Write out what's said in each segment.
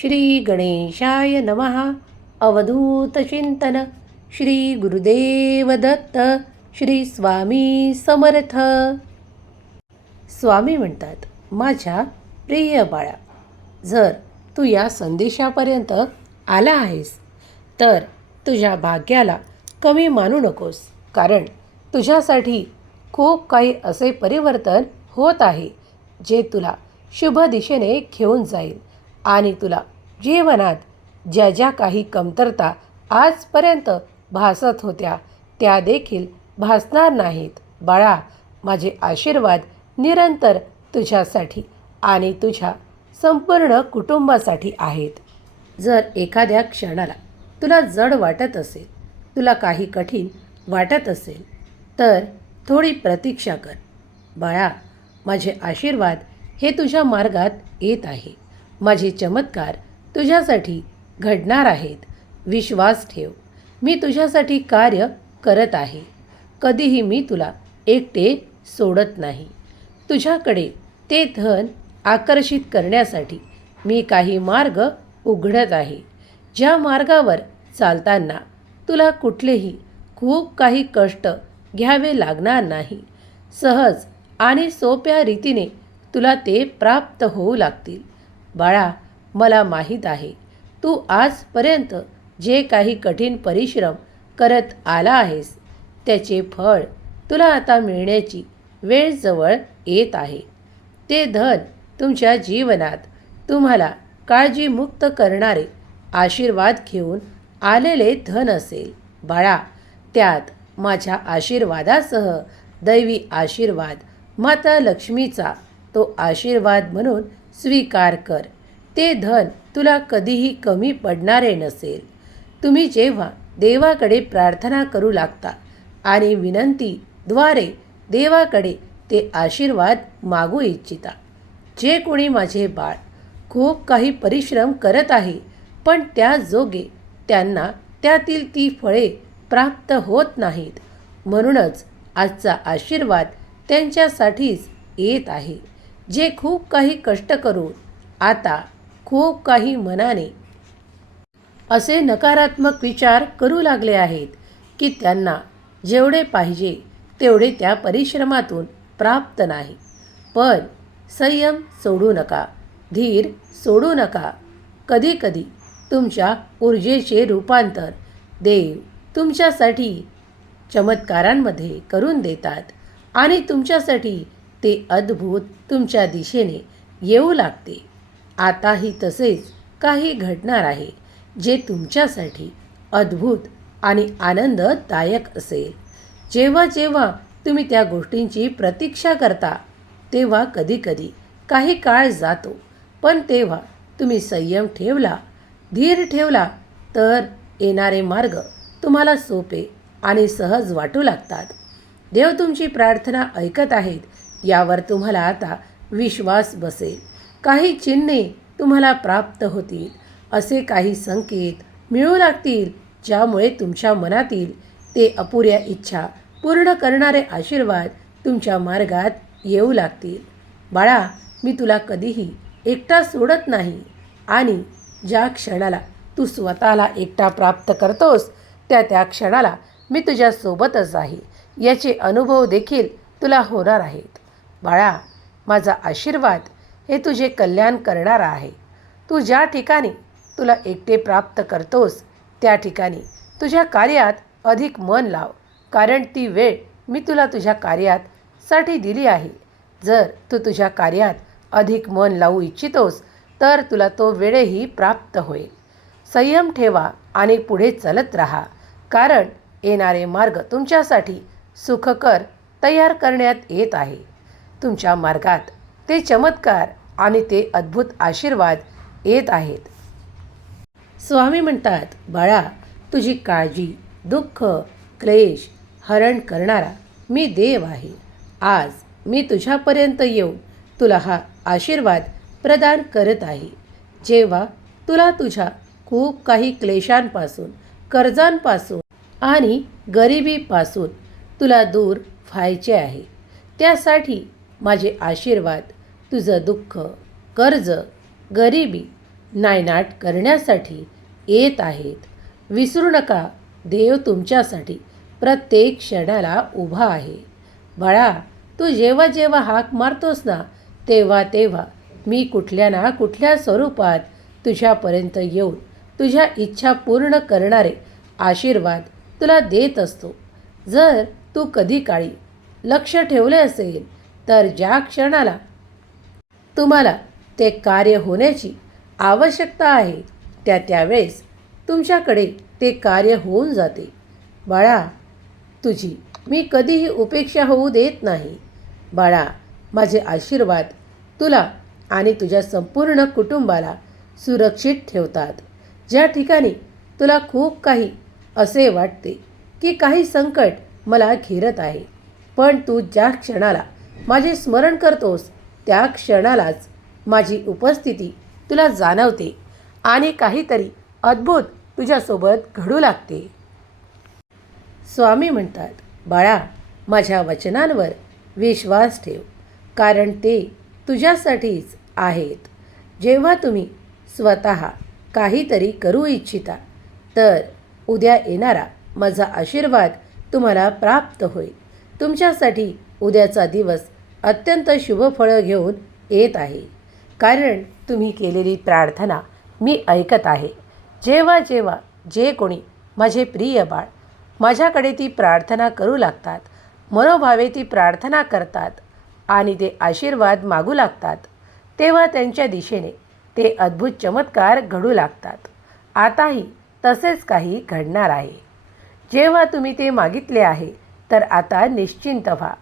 श्री गणेशाय नमः। अवधूत चिंतन। श्री गुरुदेव दत्त। श्री स्वामी समर्थ। स्वामी म्हणतात माझ्या प्रिय बाळा जर तू या संदेशापर्यंत आला आहेस तर तुझ्या भाग्याला कमी मानू नकोस कारण तुझ्यासाठी खूप काही असे परिवर्तन होत आहे जे तुला शुभ दिशेने घेऊन जाईल. आणि तुला जीवनात ज्या ज्या काही कमतरता आजपर्यंत भासत होत्या त्या देखील भासणार नाहीत. बाळा माझे आशीर्वाद निरंतर तुझ्यासाठी आणि तुझ्या संपूर्ण कुटुंबासाठी आहेत. जर एखाद्या क्षणाला तुला जड वाटत असेल तुला काही कठीण वाटत असेल तर थोडी प्रतीक्षा कर. बाळा माझे आशीर्वाद हे तुझ्या मार्गात येत आहे. माझे चमत्कार तुझ्यासाठी घडणार आहेत. विश्वास ठेव. मी तुझ्यासाठी कार्य करत आहे. कधीही मी तुला एकटे सोडत नाही. तुझ्याकडे ते धन आकर्षित करण्यासाठी मी काही मार्ग उघडत आहे. ज्या मार्गावर चालताना तुला कुठलेही खूप काही कष्ट घ्यावे लागणार नाही. सहज आणि सोप्या रीतीने तुला ते प्राप्त होऊ लागतील. बाळा मला माहीत आहे. तू आजपर्यंत जे काही कठीण परिश्रम करत आला आहेस त्याचे फळ तुला आता मिळण्याची वेळ जवळ येत आहे. ते धन तुमच्या जीवनात तुम्हाला काळजीमुक्त करणारे आशीर्वाद घेऊन आलेले धन असेल. बाळा त्यात माझ्या आशीर्वादासह दैवी आशीर्वाद माता लक्ष्मीचा तो आशीर्वाद म्हणून स्वीकार कर. ते धन तुला कधीही कमी पडणारे नसेल. तुम्ही जेव्हा देवाकडे प्रार्थना करू लागता आणि विनंतीद्वारे देवाकडे ते आशीर्वाद मागू इच्छिता. जे कोणी माझे बाळ खूप काही परिश्रम करत आहे पण त्या जोगे त्यांना त्यातील ती फळे प्राप्त होत नाहीत. म्हणूनच आजचा आशीर्वाद त्यांच्यासाठीच येत आहे. जे खूप काही कष्ट करून आता खूप काही मनाने असे नकारात्मक विचार करू लागले आहेत की त्यांना जेवढे पाहिजे तेवढे त्या परिश्रमातून प्राप्त नाही. पण संयम सोडू नका धीर सोडू नका. कधीकधी तुमच्या ऊर्जेचे रूपांतर देव तुमच्यासाठी चमत्कारांमध्ये करून देतात आणि तुमच्यासाठी ते अद्भुत तुमच्या दिशेने येऊ लागते. आताही तसेच काही घडणार आहे जे तुमच्यासाठी अद्भुत आणि आनंददायक असेल. जेव्हा जेव्हा तुम्ही त्या गोष्टींची प्रतीक्षा करता तेव्हा कधीकधी काही काळ जातो पण तेव्हा तुम्ही संयम ठेवला धीर ठेवला तर येणारे मार्ग तुम्हाला सोपे आणि सहज वाटू लागतात. देव तुमची प्रार्थना ऐकत आहेत यावर तुम्हाला आता विश्वास बसेल. काही चिन्हे तुम्हाला प्राप्त होतील. असे काही संकेत मिळू लागतील ज्यामुळे तुमच्या मनातील ते अपुऱ्या इच्छा पूर्ण करणारे आशीर्वाद तुमच्या मार्गात येऊ लागतील. बाळा मी तुला कधीही एकटा सोडत नाही आणि ज्या क्षणाला तू स्वतःला एकटा प्राप्त करतोस त्या त्या क्षणाला मी तुझ्यासोबतच आहे. याचे अनुभव देखील तुला होणार आहेत. बाळा माझा आशीर्वाद हे तुझे कल्याण करणारा आहे. तू ज्या ठिकाणी तुला एकटे प्राप्त करतोस त्या ठिकाणी तुझ्या कार्यात अधिक मन लाव. कारण ती वेळ मी तुला तुझ्या कार्यात साठी दिली आहे. जर तू तुझ्या कार्यात अधिक मन लावू इच्छितोस तर तुला तो वेळही प्राप्त होईल. संयम ठेवा आणि पुढे चलत राहा. कारण येणारे मार्ग तुमच्यासाठी सुखकर तयार करण्यात येत आहे. तुमच्या मार्गात. ते चमत्कार आणि ते अद्भुत आशीर्वाद येत आहेत. स्वामी म्हणतात बाळा तुझी काळजी दुःख क्लेश हरण करणारा मी देव आहे. आज मी तुझ्यापर्यंत येऊन तुला हा आशीर्वाद प्रदान करत आहे. जेव्हा तुला तुझ्या खूप काही क्लेशांपासून कर्जांपासून आणि गरिबीपासून तुला दूर व्हायचे आहे त्यासाठी माझे आशीर्वाद तुझं दुःख कर्ज गरिबी नायनाट करण्यासाठी येत आहेत. विसरू नका देव तुमच्यासाठी प्रत्येक क्षणाला उभा आहे. बाळा तू जेव्हा जेव्हा हाक मारतोस ना तेव्हा तेव्हा मी कुठल्या ना कुठल्या स्वरूपात तुझ्यापर्यंत येऊन तुझ्या इच्छा पूर्ण करणारे आशीर्वाद तुला देत असतो. जर तू कधी काळी लक्ष ठेवले असेल तर ज्या क्षणाला तुम्हाला ते कार्य होण्याची आवश्यकता आहे त्या त्यावेळेस तुमच्याकडे ते कार्य होऊन जाते. बाळा तुझी मी कधीही उपेक्षा होऊ देत नाही. बाळा माझे आशीर्वाद तुला आणि तुझ्या संपूर्ण कुटुंबाला सुरक्षित ठेवतात. ज्या ठिकाणी तुला खूप काही असे वाटते की काही संकट मला घेरत आहे पण तू ज्या क्षणाला माझे स्मरण करतोस त्या क्षणालाच माझी उपस्थिती तुला जाणवते आणि काहीतरी अद्भुत तुझ्यासोबत घडू लागते. स्वामी म्हणतात बाळा माझ्या वचनांवर विश्वास ठेव कारण ते तुझ्यासाठीच आहेत. जेव्हा तुम्ही स्वतः काहीतरी करू इच्छिता तर उद्या येणारा माझा आशीर्वाद तुम्हाला प्राप्त होईल. तुमच्यासाठी उद्याचा दिवस अत्यंत शुभ फळं घेऊन येत आहे. कारण तुम्ही केलेली प्रार्थना मी ऐकत आहे. जेव्हा जेव्हा जे कोणी माझे प्रिय बाळ माझ्याकडे ती प्रार्थना करू लागतात मनोभावे ती प्रार्थना करतात आणि ते आशीर्वाद मागू लागतात तेव्हा त्यांच्या दिशेने ते अद्भुत चमत्कार घडू लागतात. आताही तसेच काही घडणार आहे. जेव्हा तुम्ही ते मागितले आहे तर आता निश्चिंत व्हा.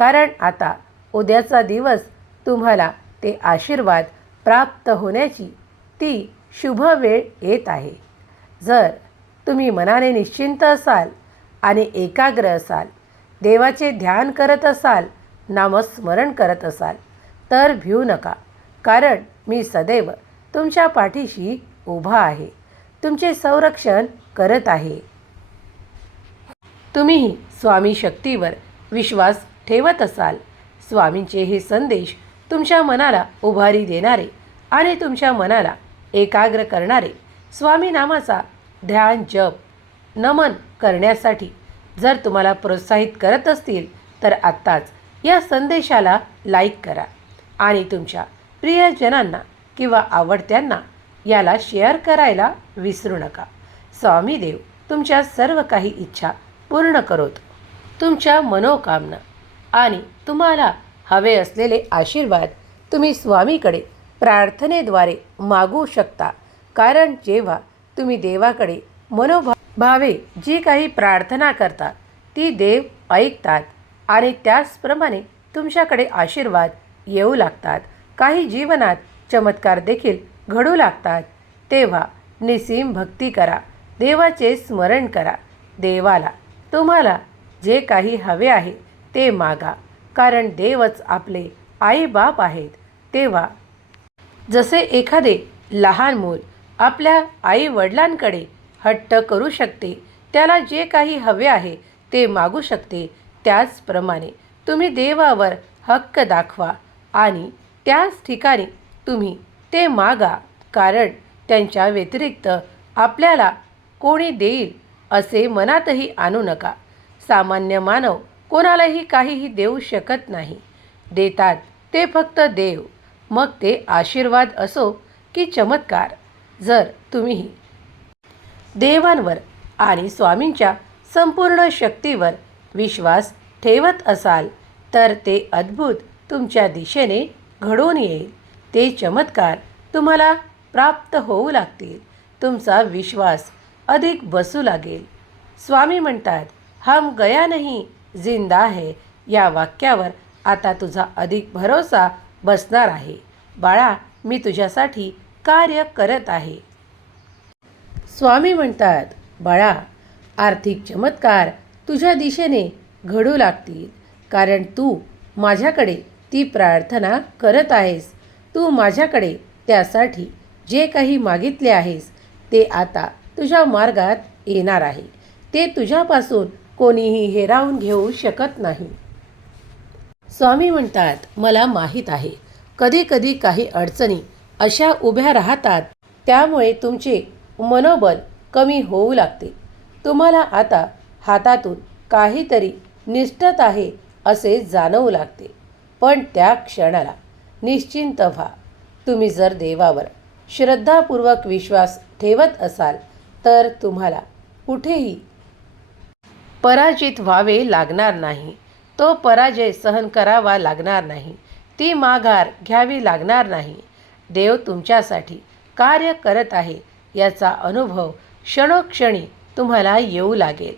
कारण आता उद्याचा दिवस तुम्हाला ते आशीर्वाद प्राप्त होण्याची ती शुभ वेळ येत आहे. जर तुम्ही मनाने निश्चिंत असाल आणि एकाग्र असाल देवाचे ध्यान करत असाल नामस्मरण करत असाल तर भिऊ नका. कारण मी सदैव तुमच्या पाठीशी उभा आहे. तुमचे संरक्षण करत आहे. तुम्हीही स्वामी शक्तीवर विश्वास ठेवत असाल. स्वामींचे हे संदेश तुमच्या मनाला उभारी देणारे आणि तुमच्या मनाला एकाग्र करणारे स्वामी नामाचा ध्यान जप नमन करण्यासाठी जर तुम्हाला प्रोत्साहित करत असतील तर आत्ताच या संदेशाला लाईक करा आणि तुमच्या प्रियजनांना किंवा आवडत्यांना याला शेअर करायला विसरू नका. स्वामी देव तुमच्या सर्व काही इच्छा पूर्ण करोत. तुमच्या मनोकामना आणि तुम्हाला हवे असलेले आशीर्वाद तुम्ही स्वामीकडे प्रार्थनेद्वारे मागू शकता. कारण जेव्हा तुम्ही देवाकडे मनोभा भावे जी काही प्रार्थना करता ती देव ऐकतात आणि त्याचप्रमाणे तुमच्याकडे आशीर्वाद येऊ लागतात. काही जीवनात चमत्कार देखील घडू लागतात. तेव्हा निसीम भक्ती करा. देवाचे स्मरण करा. देवाला तुम्हाला जे काही हवे आहे ते मागा. कारण देवच आपले आईबाप आहेत. तेव्हा जसे एखादे लहान मूल आपल्या आई वडिलांकडे हट्ट करू शकते त्याला जे काही हवे आहे ते मागू शकते त्याचप्रमाणे तुम्ही देवावर हक्क दाखवा आणि त्याच ठिकाणी तुम्ही ते मागा कारण त्यांच्या व्यतिरिक्त आपल्याला कोणी देईल असे मनातही आणू नका. सामान्य मानव कोणालाही काहीही देऊ शकत नाही. देतात ते फक्त देव मग ते आशीर्वाद असो की चमत्कार. जर तुम्ही देवांवर आणि स्वामींच्या संपूर्ण शक्तीवर विश्वास ठेवत असाल तर ते अद्भुत तुमच्या दिशेने घडून येईल. ते चमत्कार तुम्हाला प्राप्त होऊ लागतील. तुमचा विश्वास अधिक बसू लागेल. स्वामी म्हणतात हम गया नाही जिंदा आहे. या वाक्यावर आता तुझा अधिक भरोसा बसणार आहे. बाळा मी तुझ्यासाठी कार्य करत आहे. स्वामी म्हणतात बाळा आर्थिक चमत्कार तुझ्या दिशेने घडू लागतील. कारण तू माझ्याकडे ती प्रार्थना करत आहेस. तू माझ्याकडे त्यासाठी जे काही मागितले आहेस ते आता तुझ्या मार्गात येणार आहे. ते तुझ्यापासून कोणीही हेरावून घेऊ शकत नाही. स्वामी म्हणतात मला माहीत आहे. कधी कधी काही अडचणी अशा उभ्या राहतात त्यामुळे तुमचे मनोबल कमी होऊ लागते. तुम्हाला आता हातातून काहीतरी निष्ठत आहे असे जाणवू लागते. पण त्या क्षणाला निश्चिंत व्हा. तुम्ही जर देवावर श्रद्धापूर्वक विश्वास ठेवत असाल तर तुम्हाला कुठेही पराजित व्हावे लागणार नाही. तो पराजय सहन करावा लागणार नाही. ती माघार घ्यावी लागणार नाही. देव तुमच्यासाठी कार्य करत आहे याचा अनुभव क्षणोक्षणी तुम्हाला येऊ लागेल.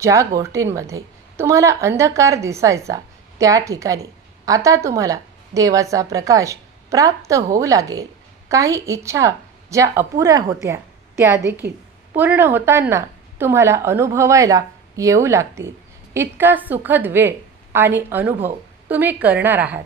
ज्या गोष्टींमध्ये तुम्हाला अंधकार दिसायचा त्या ठिकाणी आता तुम्हाला देवाचा प्रकाश प्राप्त होऊ लागेल. काही इच्छा ज्या अपुऱ्या होत्या त्या देखील पूर्ण होताना तुम्हाला अनुभवायला येऊ लागतील. इतका सुखद वेळ आणि अनुभव तुम्ही करणार आहात.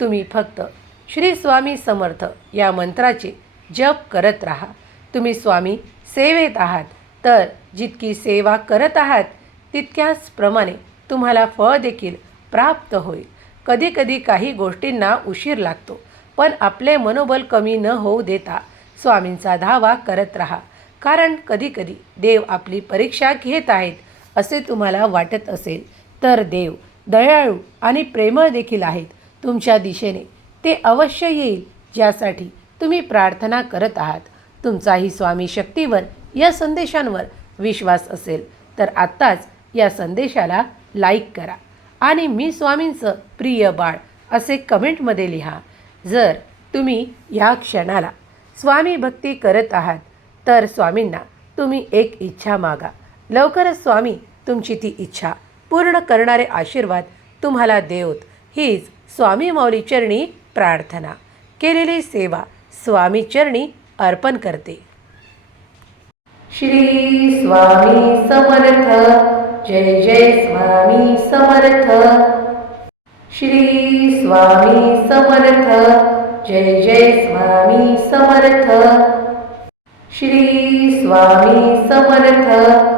तुम्ही फक्त श्री स्वामी समर्थ या मंत्राचे जप करत राहा. तुम्ही स्वामी सेवेत आहात. तर जितकी सेवा करत आहात तितक्याच प्रमाणे तुम्हाला फळ देखील प्राप्त होईल. कधीकधी काही गोष्टींना उशीर लागतो पण आपले मनोबल कमी न होऊ देता स्वामींचा धावा करत राहा. कारण कधीकधी देव आपली परीक्षा घेत आहेत असे तुम्हाला वाटत असेल तर देव दयाळू आणि प्रेमळ देखील आहेत तुमच्या दिशेने. ते अवश्य येईल ज्यासाठी तुम्ही प्रार्थना करत आहात. तुमचाही स्वामी शक्तीवर या संदेशांवर विश्वास असेल तर आत्ताच या संदेशाला लाईक करा. आणि मी स्वामींचं प्रिय बाळ असे कमेंटमध्ये लिहा जर तुम्ही या क्षणाला स्वामी भक्ती करत आहात तर स्वामींना तुम्ही एक इच्छा मागा. लवकरच स्वामी तुमची ती इच्छा पूर्ण करणारे आशीर्वाद तुम्हाला देवत हीच स्वामी माऊली चरणी प्रार्थना. केलेली सेवा स्वामी चरणी अर्पण करते. श्री स्वामी समर्थ. जय जय स्वामी समर्थ. श्री स्वामी समर्थ. जय जय स्वामी समर्थ. श्री स्वामी समर्थ.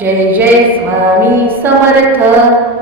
जय जय स्वामी समर्थ.